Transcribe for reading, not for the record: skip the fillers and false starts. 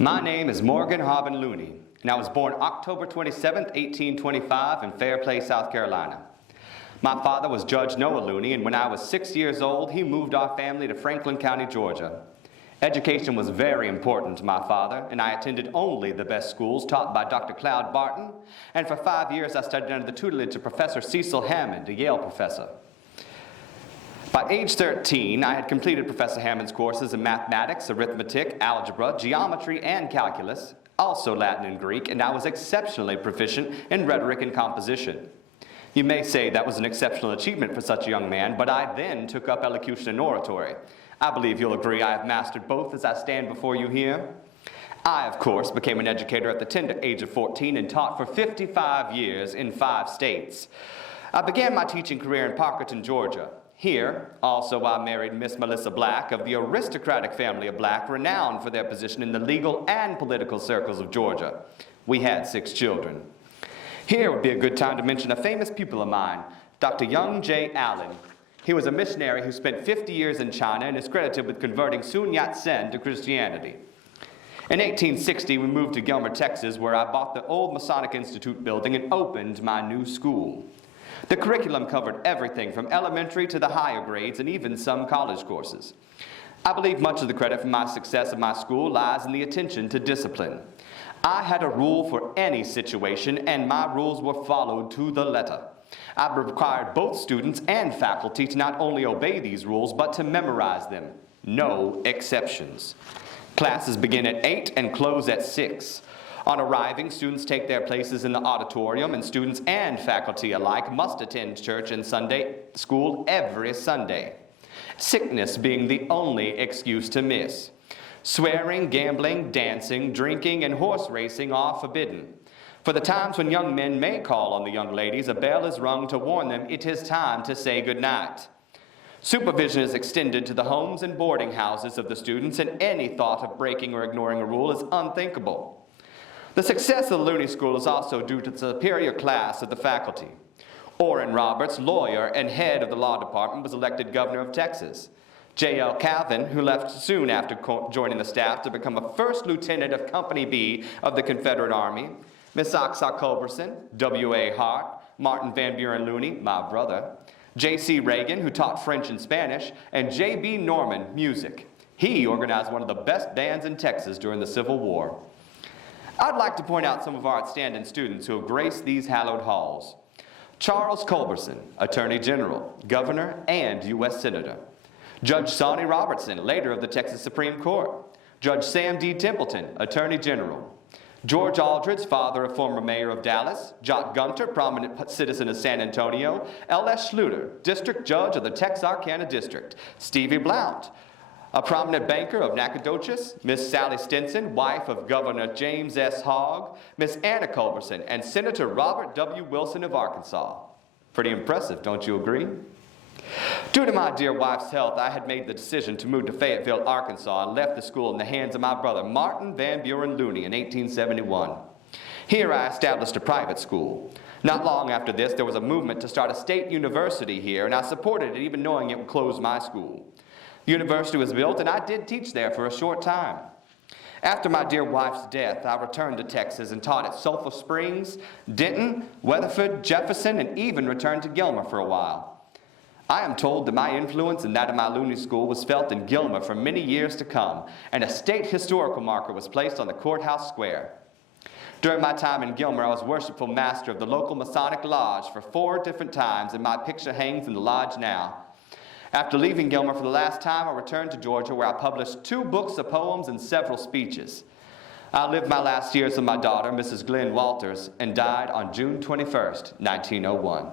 My name is Morgan Harbin Looney, and I was born October 27, 1825 in Fairplay, South Carolina. My father was Judge Noah Looney, and when I was 6 years old, he moved our family to Franklin County, Georgia. Education was very important to my father, and I attended only the best schools taught by Dr. Cloud Barton, and for 5 years I studied under the tutelage of Professor Cecil Hammond, a Yale professor. By age 13, I had completed Professor Hammond's courses in mathematics, arithmetic, algebra, geometry, and calculus, also Latin and Greek, and I was exceptionally proficient in rhetoric and composition. You may say that was an exceptional achievement for such a young man, but I then took up elocution and oratory. I believe you'll agree I have mastered both as I stand before you here. I, of course, became an educator at the tender age of 14 and taught for 55 years in 5 states. I began my teaching career in Parkerton, Georgia. Here, also, I married Miss Melissa Black of the aristocratic family of Black, renowned for their position in the legal and political circles of Georgia. We had 6 children. Here would be a good time to mention a famous pupil of mine, Dr. Young J. Allen. He was a missionary who spent 50 years in China and is credited with converting Sun Yat-sen to Christianity. In 1860, we moved to Gilmer, Texas, where I bought the old Masonic Institute building and opened my new school. The curriculum covered everything from elementary to the higher grades and even some college courses. I believe much of the credit for my success at my school lies in the attention to discipline. I had a rule for any situation, and my rules were followed to the letter. I required both students and faculty to not only obey these rules, but to memorize them. No exceptions. Classes begin at 8 and close at 6. On arriving, students take their places in the auditorium, and students and faculty alike must attend church and Sunday school every Sunday. Sickness being the only excuse to miss. Swearing, gambling, dancing, drinking, and horse racing are forbidden. For the times when young men may call on the young ladies, a bell is rung to warn them it is time to say goodnight. Supervision is extended to the homes and boarding houses of the students, and any thought of breaking or ignoring a rule is unthinkable. The success of the Looney School is also due to the superior class of the faculty. Orrin Roberts, lawyer and head of the law department, was elected governor of Texas. J.L. Calvin, who left soon after joining the staff to become a first lieutenant of Company B of the Confederate Army, Miss Oxa Culberson, W.A. Hart, Martin Van Buren Looney, my brother, J.C. Reagan, who taught French and Spanish, and J.B. Norman, music. He organized one of the best bands in Texas during the Civil War. I'd like to point out some of our outstanding students who have graced these hallowed halls. Charles Culberson, Attorney General, Governor, and U.S. Senator. Judge Sonny Robertson, later of the Texas Supreme Court. Judge Sam D. Templeton, Attorney General. George Aldridge, father of former mayor of Dallas. Jock Gunter, prominent citizen of San Antonio. L.S. Schluter, District Judge of the Texarkana District. Stevie Blount, a prominent banker of Nacogdoches. Miss Sally Stinson, wife of Governor James S. Hogg. Miss Anna Culberson, and Senator Robert W. Wilson of Arkansas. Pretty impressive, don't you agree? Due to my dear wife's health, I had made the decision to move to Fayetteville, Arkansas, and left the school in the hands of my brother, Martin Van Buren Looney, in 1871. Here I established a private school. Not long after this, there was a movement to start a state university here, and I supported it, even knowing it would close my school. The university was built, and I did teach there for a short time. After my dear wife's death, I returned to Texas and taught at Sulphur Springs, Denton, Weatherford, Jefferson, and even returned to Gilmer for a while. I am told that my influence and that of my Looney School was felt in Gilmer for many years to come, and a state historical marker was placed on the courthouse square. During my time in Gilmer, I was worshipful master of the local Masonic Lodge for 4 different times, and my picture hangs in the lodge now. After leaving Gilmer for the last time, I returned to Georgia, where I published 2 books of poems and several speeches. I lived my last years with my daughter, Mrs. Glenn Walters, and died on June 21st, 1901.